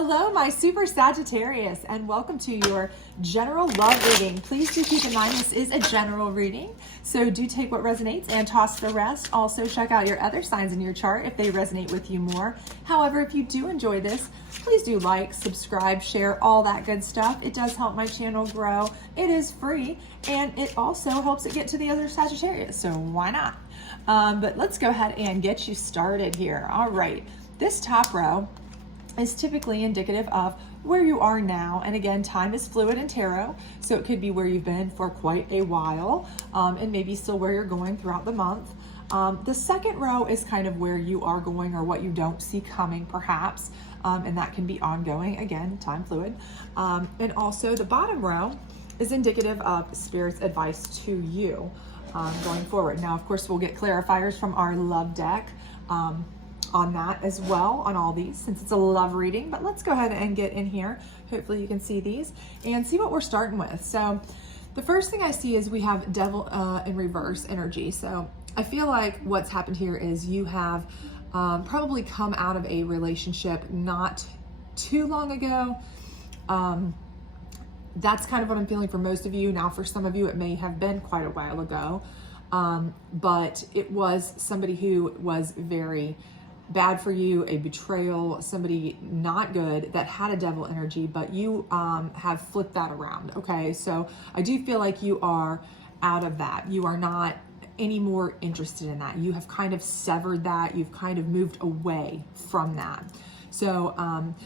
Hello, my super Sagittarius, and welcome to your general love reading. Please do keep in mind this is a general reading, so do take what resonates and toss the rest. Also, check out your other signs in your chart if they resonate with you more. However, if you do enjoy this, please do like, subscribe, share, all that good stuff. It does help my channel grow. It is free, and it also helps it get to the other Sagittarius, so why not? But let's go ahead and get you started here. All right, this top row is typically indicative of where you are now. And again, time is fluid in tarot, so it could be where you've been for quite a while, and maybe still where you're going throughout the month. The second row is kind of where you are going or what you don't see coming perhaps, and that can be ongoing, again, time fluid. And also the bottom row is indicative of Spirit's advice to you going forward. Now, of course, we'll get clarifiers from our love deck on that as well, on all these, since it's a love reading. But let's go ahead and get in here. Hopefully you can see these and see what we're starting with. So the first thing I see is we have Devil in reverse energy. So I feel like what's happened here is you have probably come out of a relationship not too long ago. That's kind of what I'm feeling for most of you. Now, for some of you, it may have been quite a while ago, but it was somebody who was very bad for you, a betrayal, somebody not good that had a devil energy, but you have flipped that around, okay? So I do feel like you are out of that. You are not any more interested in that. You have kind of severed that. You've kind of moved away from that. So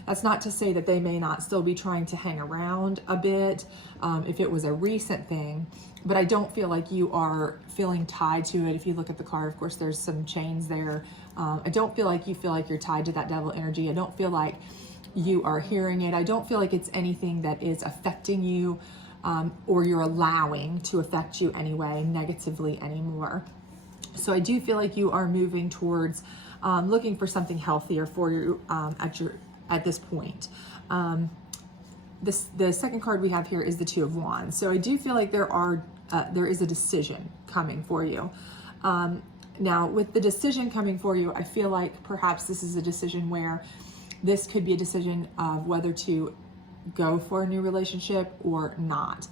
that's not to say that they may not still be trying to hang around a bit if it was a recent thing, but I don't feel like you are feeling tied to it. If you look at the card, of course, there's some chains there. I don't feel like you feel like you're tied to that devil energy. I don't feel like you are hearing it. I don't feel like it's anything that is affecting you or you're allowing to affect you anyway, negatively anymore. So I do feel like you are moving towards looking for something healthier for you at this point. The second card we have here is the Two of Wands. So I do feel like there is a decision coming for you. Now, with the decision coming for you, I feel like perhaps this is a decision where this could be a decision of whether to go for a new relationship or not.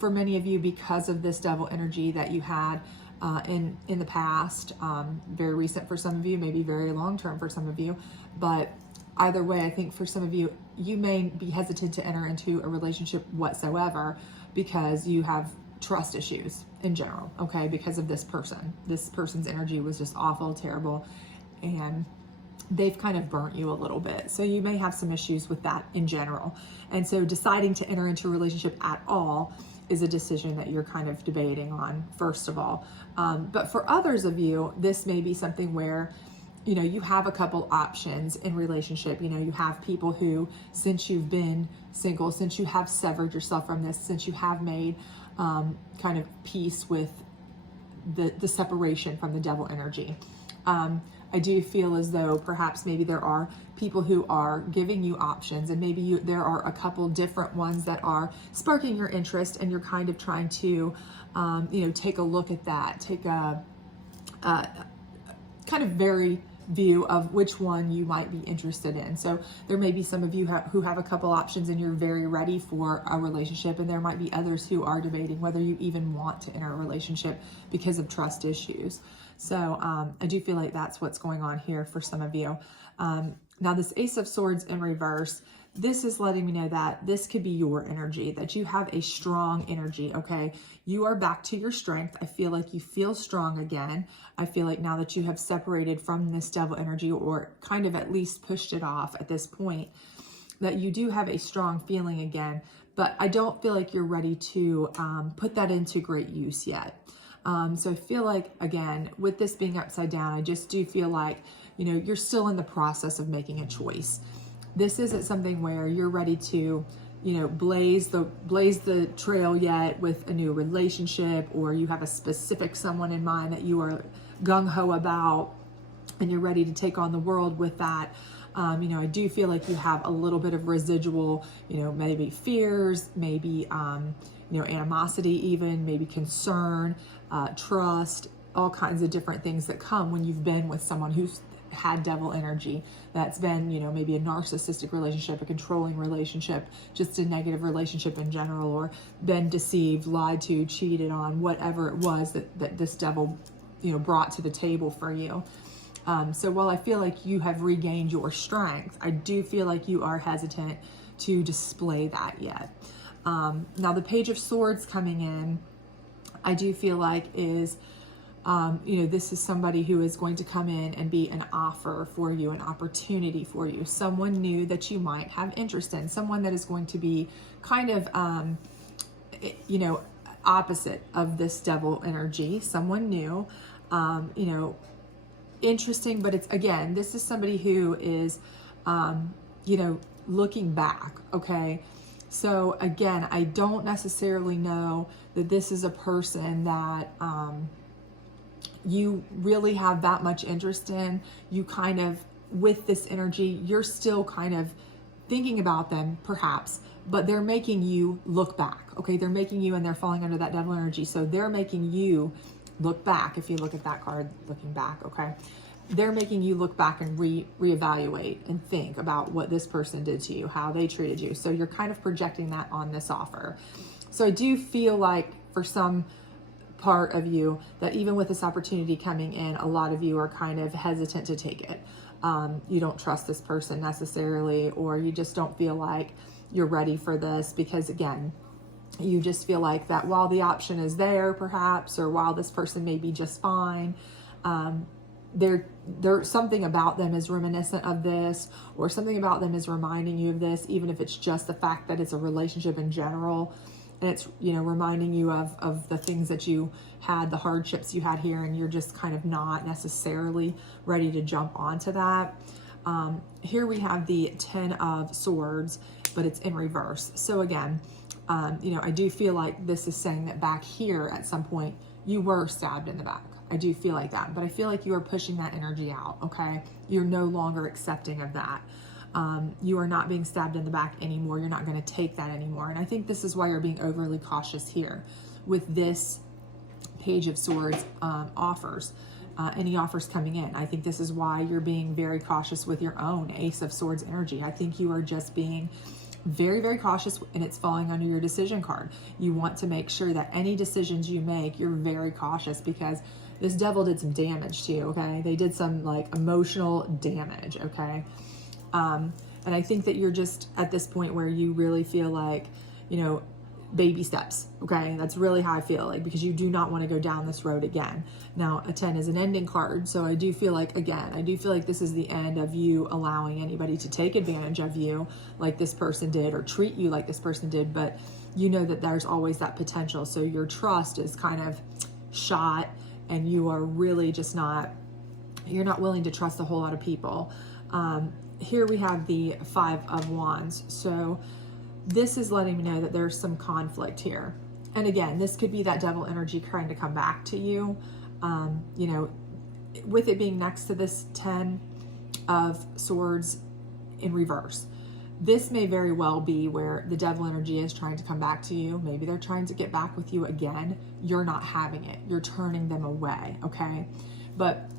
For many of you, because of this devil energy that you had in the past, very recent for some of you, maybe very long-term for some of you, but either way, I think for some of you, you may be hesitant to enter into a relationship whatsoever because you have trust issues in general, okay, because of this person. This person's energy was just awful, terrible, and they've kind of burnt you a little bit. So you may have some issues with that in general. And so deciding to enter into a relationship at all is a decision that you're kind of debating on, first of all. But for others of you, this may be something where, you know, you have a couple options in relationship. You know, you have people who, since you've been single, since you have severed yourself from this, since you have made kind of peace with the separation from the devil energy, I do feel as though perhaps maybe there are people who are giving you options, and maybe there are a couple different ones that are sparking your interest, and you're kind of trying to, you know, take a look at that, take a kind of very view of which one you might be interested in. So there may be some of you who have a couple options and you're very ready for a relationship, and there might be others who are debating whether you even want to enter a relationship because of trust issues. So I do feel like that's what's going on here for some of you. Now, this Ace of Swords in reverse, this is letting me know that this could be your energy, that you have a strong energy, okay? You are back to your strength. I feel like you feel strong again. I feel like now that you have separated from this devil energy, or kind of at least pushed it off at this point, that you do have a strong feeling again, but I don't feel like you're ready to put that into great use yet. So I feel like, again, with this being upside down, I just do feel like, you know, you're still in the process of making a choice. This isn't something where you're ready to, you know, blaze the trail yet with a new relationship, or you have a specific someone in mind that you are gung-ho about and you're ready to take on the world with that. You know, I do feel like you have a little bit of residual, you know, maybe fears, maybe, you know, animosity even, maybe concern, trust, all kinds of different things that come when you've been with someone who's had devil energy, that's been, you know, maybe a narcissistic relationship, a controlling relationship, just a negative relationship in general, or been deceived, lied to, cheated on, whatever it was that this devil, you know, brought to the table for you. So while I feel like you have regained your strength, I do feel like you are hesitant to display that yet. Now the Page of Swords coming in, I do feel like is, you know, this is somebody who is going to come in and be an offer for you, an opportunity for you, someone new that you might have interest in, someone that is going to be kind of, you know, opposite of this devil energy, someone new, you know, interesting, but it's, again, this is somebody who is, you know, looking back, okay? So again, I don't necessarily know that this is a person that you really have that much interest in. You kind of, with this energy, you're still kind of thinking about them perhaps, but they're making you look back, okay? They're making you, and they're falling under that devil energy. So they're making you look back. If you look at that card, looking back, okay? They're making you look back and reevaluate and think about what this person did to you, how they treated you. So you're kind of projecting that on this offer. So I do feel like for some part of you that even with this opportunity coming in, a lot of you are kind of hesitant to take it. You don't trust this person necessarily, or you just don't feel like you're ready for this because, again, you just feel like that while the option is there perhaps, or while this person may be just fine, there's something about them is reminiscent of this, or something about them is reminding you of this, even if it's just the fact that it's a relationship in general, and it's, you know, reminding you of the things that you had, the hardships you had here, and you're just kind of not necessarily ready to jump onto that. Here we have the 10 of Swords, but it's in reverse. So again, you know, I do feel like this is saying that back here at some point you were stabbed in the back. I do feel like that, but I feel like you are pushing that energy out, okay? You're no longer accepting of that. You are not being stabbed in the back anymore. You're not going to take that anymore. And I think this is why you're being overly cautious here with this Page of Swords offers, any offers coming in. I think this is why you're being very cautious with your own Ace of Swords energy. I think you are just being very, very cautious, and it's falling under your decision card. You want to make sure that any decisions you make, you're very cautious, because this devil did some damage to you, okay? They did some like emotional damage, okay? And I think that you're just at this point where you really feel like, you know, baby steps, okay? That's really how I feel, like, because you do not want to go down this road again. Now, a 10 is an ending card, so I do feel like, again, I do feel like this is the end of you allowing anybody to take advantage of you like this person did, or treat you like this person did, but you know that there's always that potential. So your trust is kind of shot, and you are really just not, you're not willing to trust a whole lot of people. Here we have the 5 of Wands. So this is letting me know that there's some conflict here. And again, this could be that devil energy trying to come back to you. You know, with it being next to this 10 of Swords in reverse, this may very well be where the devil energy is trying to come back to you. Maybe they're trying to get back with you again. You're not having it. You're turning them away, okay? But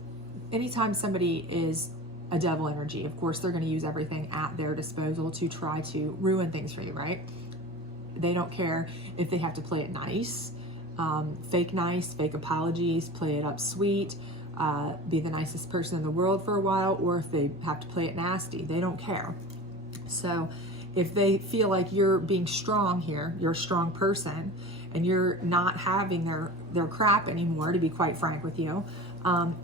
anytime somebody is a devil energy, of course, they're going to use everything at their disposal to try to ruin things for you, right? They don't care if they have to play it nice, fake apologies, play it up sweet, be the nicest person in the world for a while, or if they have to play it nasty. They don't care. So if they feel like you're being strong here, you're a strong person, and you're not having their crap anymore, to be quite frank with you,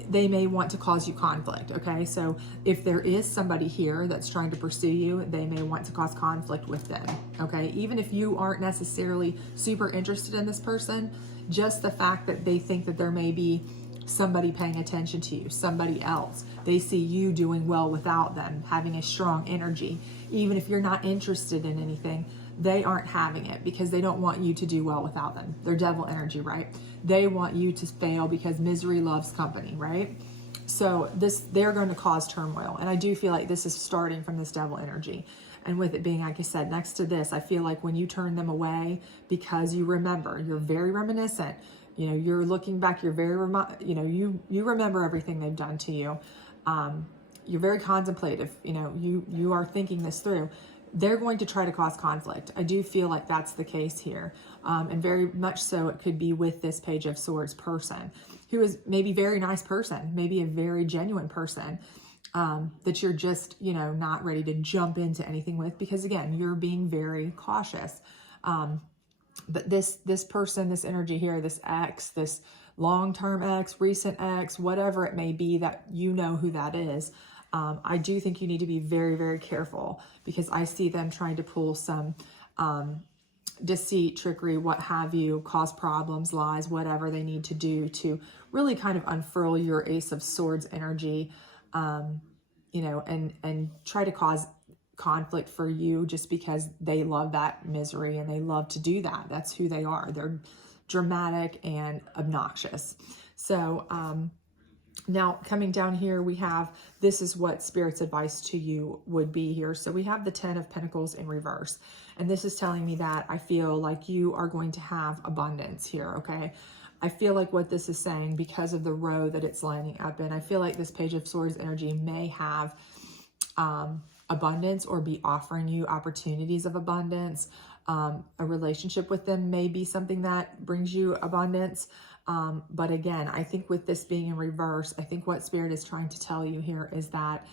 they may want to cause you conflict, okay? So if there is somebody here that's trying to pursue you, they may want to cause conflict with them, okay? Even if you aren't necessarily super interested in this person, just the fact that they think that there may be somebody paying attention to you, somebody else. They see you doing well without them, having a strong energy. Even if you're not interested in anything, they aren't having it because they don't want you to do well without them. They're devil energy, right? They want you to fail because misery loves company, right? So they're going to cause turmoil. And I do feel like this is starting from this devil energy. And with it being, like I said, next to this, I feel like when you turn them away because you remember, you're very reminiscent, you know, you're looking back, you're very, you know, you remember everything they've done to you. you're very contemplative, you are thinking this through. They're going to try to cause conflict. I do feel like that's the case here. And very much so it could be with this Page of Swords person, who is maybe a very nice person, maybe a very genuine person, that you're just, not ready to jump into anything with, because again, you're being very cautious. But this person, this energy here, this ex, this long-term ex, recent ex, whatever it may be, that who that is, I do think you need to be very, very careful, because I see them trying to pull some deceit, trickery, what have you, cause problems, lies, whatever they need to do to really kind of unfurl your Ace of Swords energy, and try to cause conflict for you, just because they love that misery and they love to do that. That's who they are. They're dramatic and obnoxious. So now coming down here, we have, this is what Spirit's advice to you would be here. So we have the 10 of Pentacles in reverse, and this is telling me that I feel like you are going to have abundance here. Okay, I feel like what this is saying, because of the row that it's lining up in, I feel like this Page of Swords energy may have abundance, or be offering you opportunities of abundance. A relationship with them may be something that brings you abundance. But again, I think with this being in reverse, I think what Spirit is trying to tell you here is that,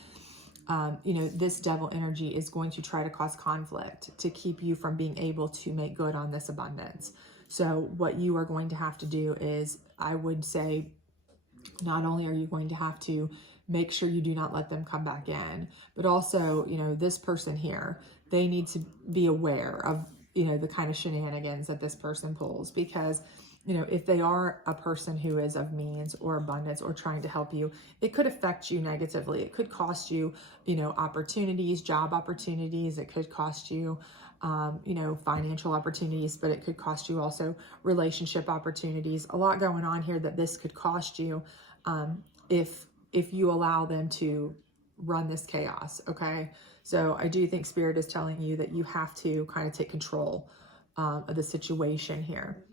this Devil energy is going to try to cause conflict to keep you from being able to make good on this abundance. So what you are going to have to do is, I would say, not only are you going to have to make sure you do not let them come back in, but also, this person here, they need to be aware of, the kind of shenanigans that this person pulls, because, if they are a person who is of means or abundance or trying to help you, it could affect you negatively. It could cost you, opportunities, job opportunities. It could cost you, financial opportunities, but it could cost you also relationship opportunities. A lot going on here that this could cost you, if you allow them to run this chaos. Okay. So I do think Spirit is telling you that you have to kind of take control of the situation here.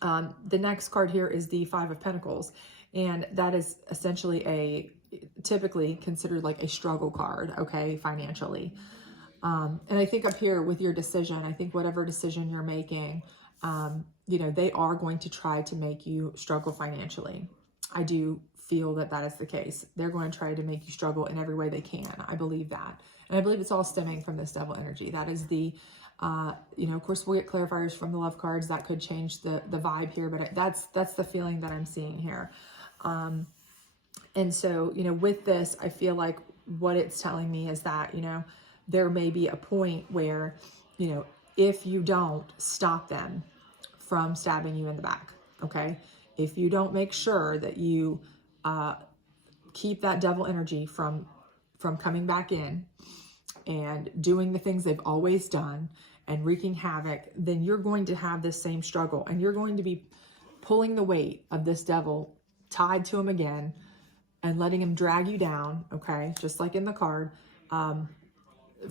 The next card here is the 5 of Pentacles, and that is essentially typically considered like a struggle card, okay, financially. And I think up here with your decision, I think whatever decision you're making, they are going to try to make you struggle financially. I do feel that that is the case. They're going to try to make you struggle in every way they can. I believe that. And I believe it's all stemming from this Devil energy. That is the, of course we'll get clarifiers from the love cards that could change the vibe here, but that's the feeling that I'm seeing here. And so, with this, I feel like what it's telling me is that, there may be a point where, if you don't stop them from stabbing you in the back, okay? If you don't make sure that you keep that Devil energy from coming back in and doing the things they've always done and wreaking havoc, then you're going to have this same struggle, and you're going to be pulling the weight of this devil tied to him again and letting him drag you down, okay? Just like in the card,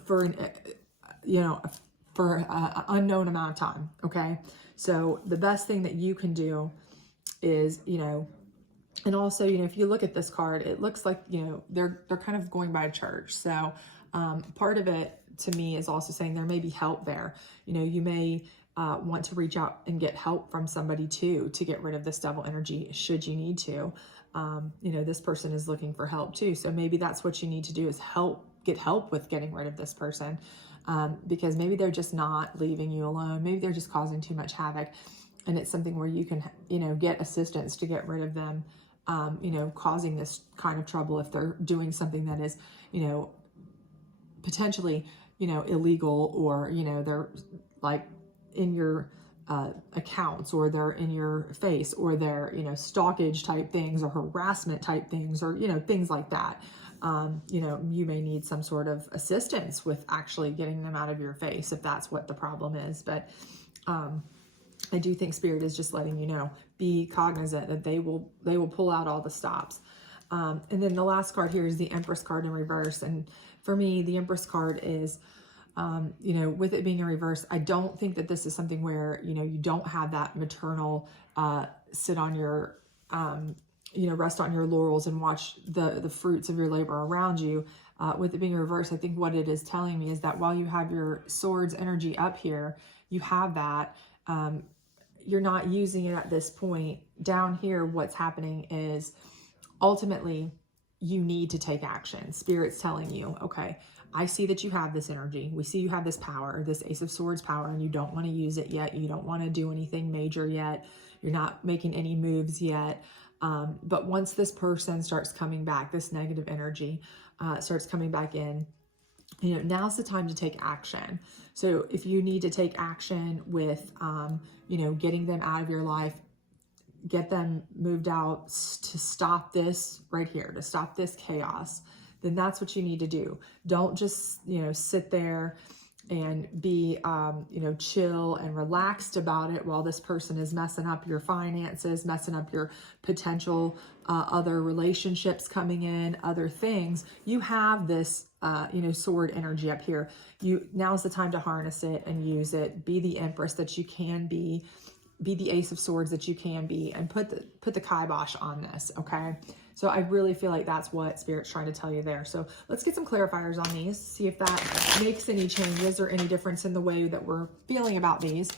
for an unknown amount of time, okay? So the best thing that you can do is, and also, if you look at this card, it looks like, they're kind of going by a church. So part of it to me is also saying there may be help there. You may want to reach out and get help from somebody too, to get rid of this Devil energy, should you need to. This person is looking for help too. So maybe that's what you need to do, is get help with getting rid of this person. Because maybe they're just not leaving you alone. Maybe they're just causing too much havoc. And it's something where you can, get assistance to get rid of them, causing this kind of trouble if they're doing something that is, potentially, illegal, or, they're like in your accounts, or they're in your face, or they're, stalkage type things, or harassment type things, or, things like that. You may need some sort of assistance with actually getting them out of your face, if that's what the problem is. But I do think Spirit is just letting you know, be cognizant that they will pull out all the stops. And then the last card here is the Empress card in reverse. And for me, the Empress card is, with it being in reverse, I don't think that this is something where, you don't have that maternal sit on your rest on your laurels and watch the fruits of your labor around you. With it being reversed, I think what it is telling me is that while you have your swords energy up here, you have that, you're not using it at this point. Down here, what's happening is ultimately you need to take action. Spirit's telling you, okay, I see that you have this energy. We see you have this power, this Ace of Swords power, and you don't want to use it yet. You don't want to do anything major yet. You're not making any moves yet. But once this person starts coming back, this negative energy starts coming back in, now's the time to take action. So if you need to take action with, getting them out of your life, get them moved out to stop this right here, to stop this chaos, then that's what you need to do. Don't just, sit there and be, chill and relaxed about it while this person is messing up your finances, messing up your potential other relationships coming in, other things. You have this, sword energy up here. Now's the time to harness it and use it. Be the Empress that you can be the Ace of Swords that you can be, and put the kibosh on this, okay? So I really feel like that's what Spirit's trying to tell you there. So let's get some clarifiers on these, see if that makes any changes or any difference in the way that we're feeling about these.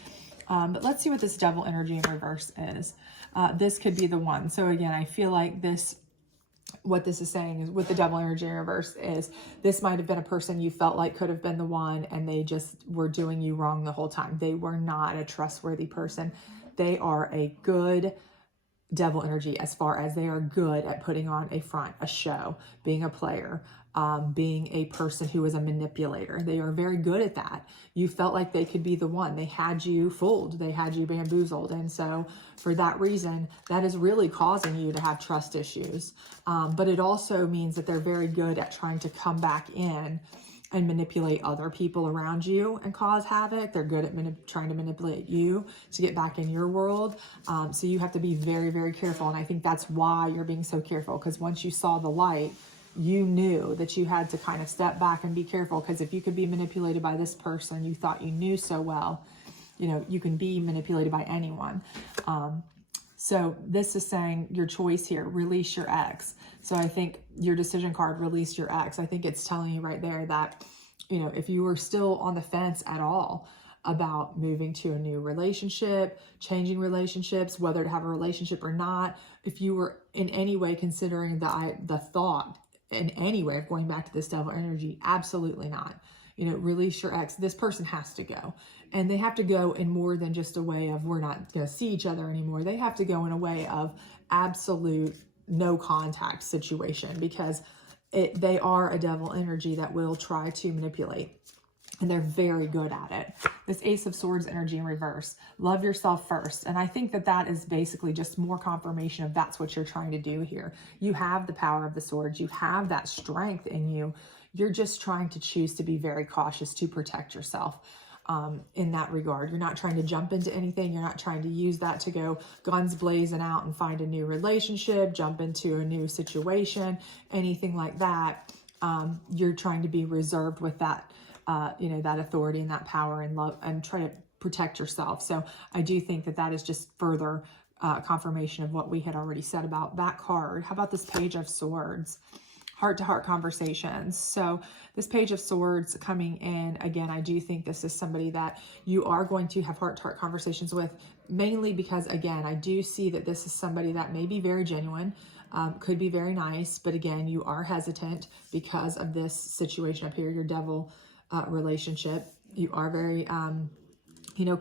But let's see what this Devil energy in reverse is. This could be the one. So again, I feel like what this is saying is with the Devil energy in reverse is this might have been a person you felt like could have been the one, and they just were doing you wrong the whole time. They were not a trustworthy person. They are a good Devil energy as far as they are good at putting on a front, a show, being a player, being a person who is a manipulator. They are very good at that. You felt like they could be the one. They had you fooled. They had you bamboozled. And so for that reason, that is really causing you to have trust issues. But it also means that they're very good at trying to come back in and manipulate other people around you and cause havoc. They're good at trying to manipulate you to get back in your world. So you have to be very, very careful. And I think that's why you're being so careful, because once you saw the light, you knew that you had to kind of step back and be careful, because if you could be manipulated by this person you thought you knew so well, you can be manipulated by anyone. So this is saying your choice here, release your ex. So I think your decision card, release your ex. I think it's telling you right there that, if you were still on the fence at all about moving to a new relationship, changing relationships, whether to have a relationship or not, if you were in any way considering the thought in any way of going back to this Devil energy, absolutely not. Release your ex. This person has to go. And they have to go in more than just a way of we're not going to see each other anymore. They have to go in a way of absolute no contact situation, because they are a Devil energy that will try to manipulate. And they're very good at it. This Ace of Swords energy in reverse. Love yourself first. And I think that is basically just more confirmation of that's what you're trying to do here. You have the power of the swords. You have that strength in you. You're just trying to choose to be very cautious to protect yourself in that regard. You're not trying to jump into anything. You're not trying to use that to go guns blazing out and find a new relationship, jump into a new situation, anything like that. You're trying to be reserved with that, that authority and that power and love, and try to protect yourself. So I do think that is just further confirmation of what we had already said about that card. How about this Page of Swords? Heart-to-heart conversations. So this Page of Swords coming in, again, I do think this is somebody that you are going to have heart-to-heart conversations with, mainly because, again, I do see that this is somebody that may be very genuine, could be very nice, but again, you are hesitant because of this situation up here, your Devil relationship. You are very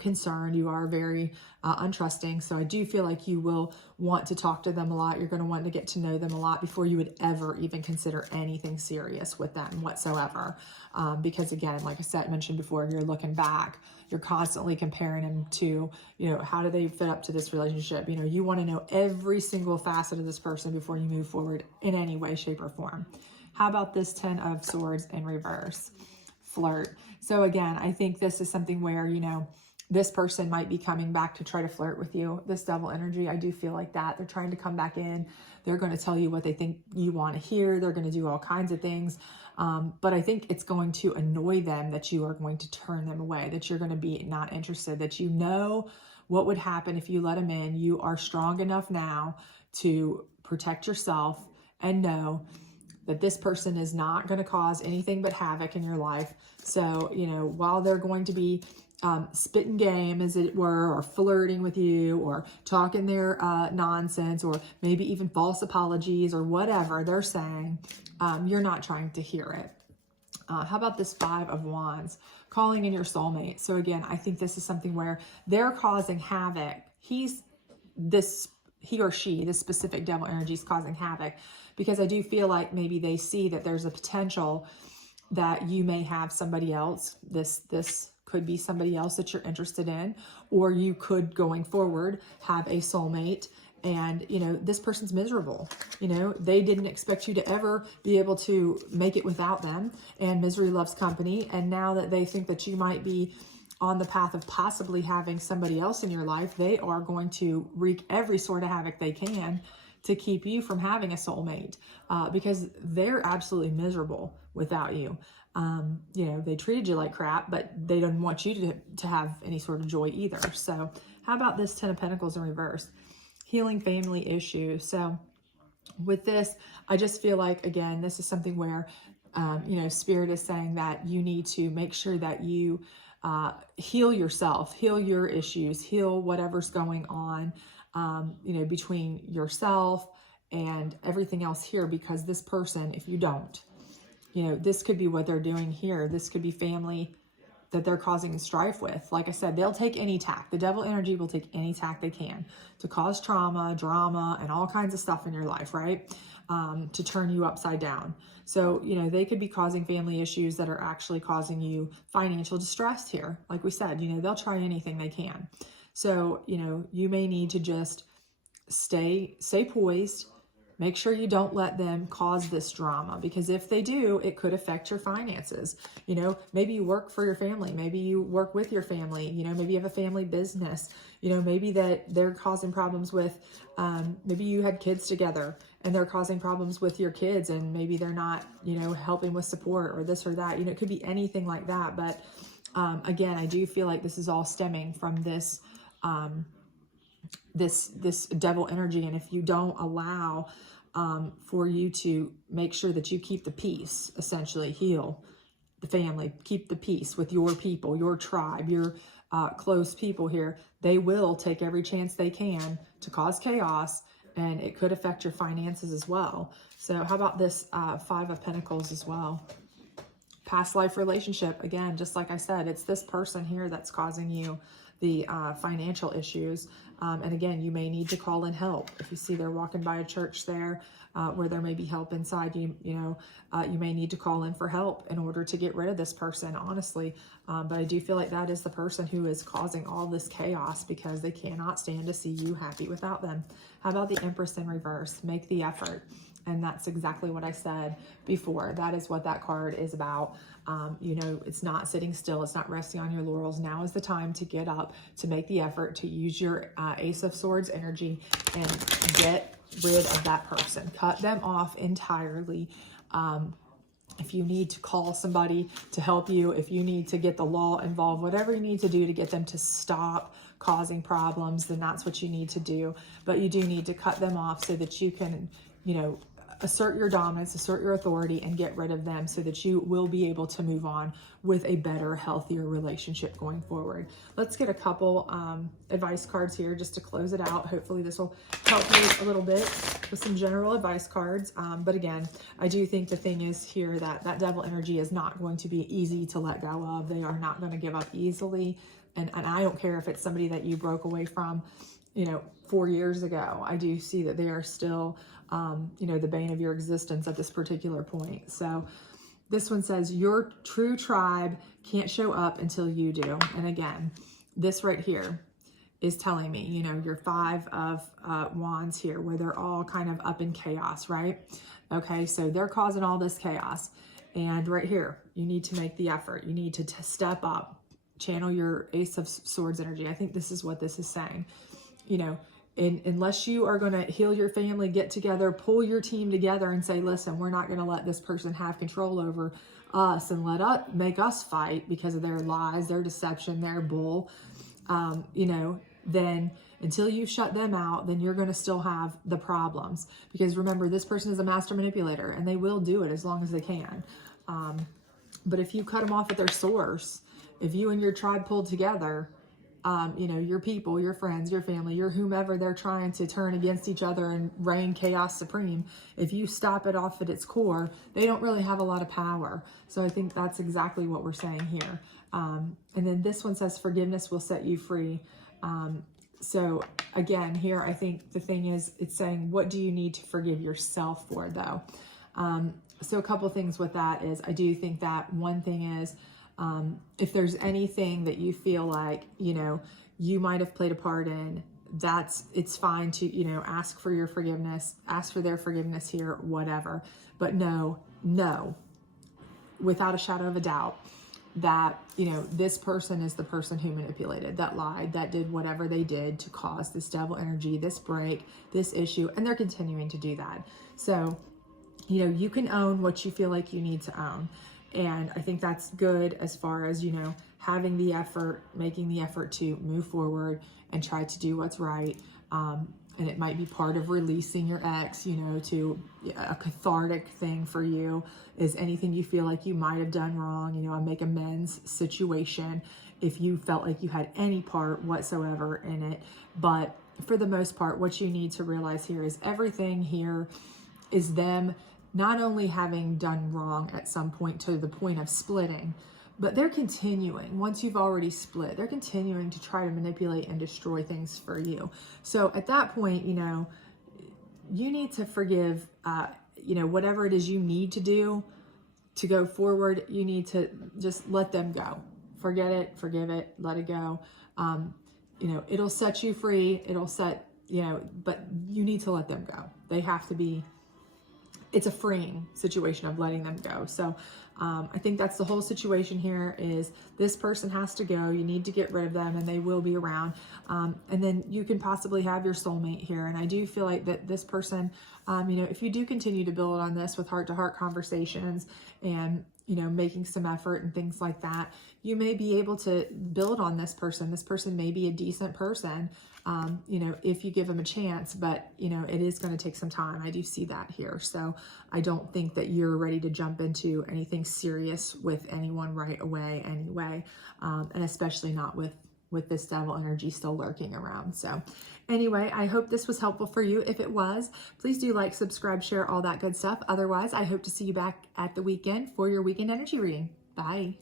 concerned. You are very untrusting. So I do feel like you will want to talk to them a lot. You're going to want to get to know them a lot before you would ever even consider anything serious with them whatsoever. Because again, like I mentioned before, you're looking back, you're constantly comparing them to, how do they fit up to this relationship? You want to know every single facet of this person before you move forward in any way, shape, or form. How about this 10 of Swords in reverse? Flirt. So again, I think this is something where, this person might be coming back to try to flirt with you. This Devil energy, I do feel like that. They're trying to come back in. They're going to tell you what they think you want to hear. They're going to do all kinds of things. But I think it's going to annoy them that you are going to turn them away, that you're going to be not interested, that what would happen if you let them in. You are strong enough now to protect yourself and know that this person is not going to cause anything but havoc in your life. So, you know, while they're going to be spitting game, as it were, or flirting with you, or talking their nonsense, or maybe even false apologies, or whatever they're saying, you're not trying to hear it. How about this 5 of Wands, calling in your soulmate? So again, I think this is something where they're causing havoc. He or she, this specific devil energy, is causing havoc, because I do feel like maybe they see that there's a potential that you may have somebody else. This could be somebody else that you're interested in, or you could, going forward, have a soulmate. And, you know, this person's miserable. You know, they didn't expect you to ever be able to make it without them. And misery loves company. And now that they think that you might be on the path of possibly having somebody else in your life, they are going to wreak every sort of havoc they can to keep you from having a soulmate, because they're absolutely miserable without you. You know, they treated you like crap, but they don't want you to have any sort of joy either. So how about this 10 of Pentacles in reverse? Healing family issues. So with this, I just feel like, again, this is something where, you know, Spirit is saying that you need to make sure that you heal yourself, heal your issues, heal whatever's going on, you know, between yourself and everything else here, because this person, if you don't, you know, this could be what they're doing here. This could be family that they're causing strife with. Like I said, they'll take any tack. The devil energy will take any tack they can to cause trauma, drama, and all kinds of stuff in your life, right? To turn you upside down. So, you know, they could be causing family issues that are actually causing you financial distress here. Like we said, you know, they'll try anything they can. So, you know, you may need to just stay poised. Make sure you don't let them cause this drama, because if they do, it could affect your finances. You know, maybe you work for your family. Maybe you work with your family. You know, maybe you have a family business. You know, maybe that they're causing problems with, maybe you had kids together and they're causing problems with your kids, and maybe they're not, you know, helping with support or this or that. You know, it could be anything like that. But again, I do feel like this is all stemming from this, this devil energy. And if you don't allow for you to make sure that you keep the peace, essentially heal the family, keep the peace with your people, your tribe, your close people here, they will take every chance they can to cause chaos, and it could affect your finances as well. So how about this 5 of Pentacles as well? Past life relationship. Again, just like I said, it's this person here that's causing you the financial issues. And again, you may need to call in help. If you see they're walking by a church there where there may be help inside, you may need to call in for help in order to get rid of this person, honestly. But I do feel like that is the person who is causing all this chaos, because they cannot stand to see you happy without them. How about the Empress in reverse? Make the effort. And that's exactly what I said before. That is what that card is about. You know, it's not sitting still. It's not resting on your laurels. Now is the time to get up, to make the effort, to use your Ace of Swords energy and get rid of that person. Cut them off entirely. If you need to call somebody to help you, if you need to get the law involved, whatever you need to do to get them to stop causing problems, then that's what you need to do. But you do need to cut them off so that you can, you know, assert your dominance, assert your authority, and get rid of them, so that you will be able to move on with a better, healthier relationship going forward. Let's get a couple advice cards here just to close it out. Hopefully this will help you a little bit with some general advice cards. But again, I do think the thing is here that that devil energy is not going to be easy to let go of. They are not going to give up easily. And I don't care if it's somebody that you broke away from, you know, 4 years ago. I do see that they are still, you know, the bane of your existence at this particular point. So this one says, your true tribe can't show up until you do. And again, this right here is telling me, you know, your 5 of Wands here, where they're all kind of up in chaos, right? Okay, so they're causing all this chaos. And right here, you need to make the effort. You need to step up, channel your Ace of Swords energy. I think this is what this is saying. You know, unless you are going to heal your family, get together, pull your team together and say, listen, we're not going to let this person have control over us and make us fight because of their lies, their deception, their bull. You know, then until you shut them out, then you're going to still have the problems. Because remember, this person is a master manipulator and they will do it as long as they can. But if you cut them off at their source, if you and your tribe pulled together, you know, your people, your friends, your family, your whomever they're trying to turn against each other and reign chaos supreme, if you stop it off at its core, they don't really have a lot of power. So I think that's exactly what we're saying here. And then this one says forgiveness will set you free. So again, here, I think the thing is, it's saying, what do you need to forgive yourself for, though? So a couple things with that is, I do think that one thing is, if there's anything that you feel like, you know, you might have played a part in, it's fine to, you know, ask for your forgiveness, ask for their forgiveness here, whatever. But know, without a shadow of a doubt, that, you know, this person is the person who manipulated, that lied, that did whatever they did to cause this devil energy, this break, this issue, and they're continuing to do that. So, you know, you can own what you feel like you need to own. And I think that's good as far as, you know, having the effort, making the effort to move forward and try to do what's right. And it might be part of releasing your ex, you know, to a cathartic thing for you is anything you feel like you might have done wrong, you know, a make amends situation if you felt like you had any part whatsoever in it. But for the most part, what you need to realize here is everything here is them not only having done wrong at some point to the point of splitting, but they're continuing, once you've already split, they're continuing to try to manipulate and destroy things for you. So at that point, you know, you need to forgive, you know, whatever it is you need to do to go forward. You need to just let them go. Forget it, forgive it, let it go. You know, it'll set you free. It'll set, you know, but you need to let them go. They have to be, it's a freeing situation of letting them go. So I think that's the whole situation here is this person has to go. You need to get rid of them and they will be around. And then you can possibly have your soulmate here. And I do feel like that this person, you know, if you do continue to build on this with heart-to-heart conversations and, you know, making some effort and things like that, you may be able to build on this person. This person may be a decent person, you know, if you give them a chance, but, you know, it is going to take some time. I do see that here. So I don't think that you're ready to jump into anything serious with anyone right away anyway. And especially not with this devil energy still lurking around. So anyway, I hope this was helpful for you. If it was, please do like, subscribe, share, all that good stuff. Otherwise, I hope to see you back at the weekend for your weekend energy reading. Bye.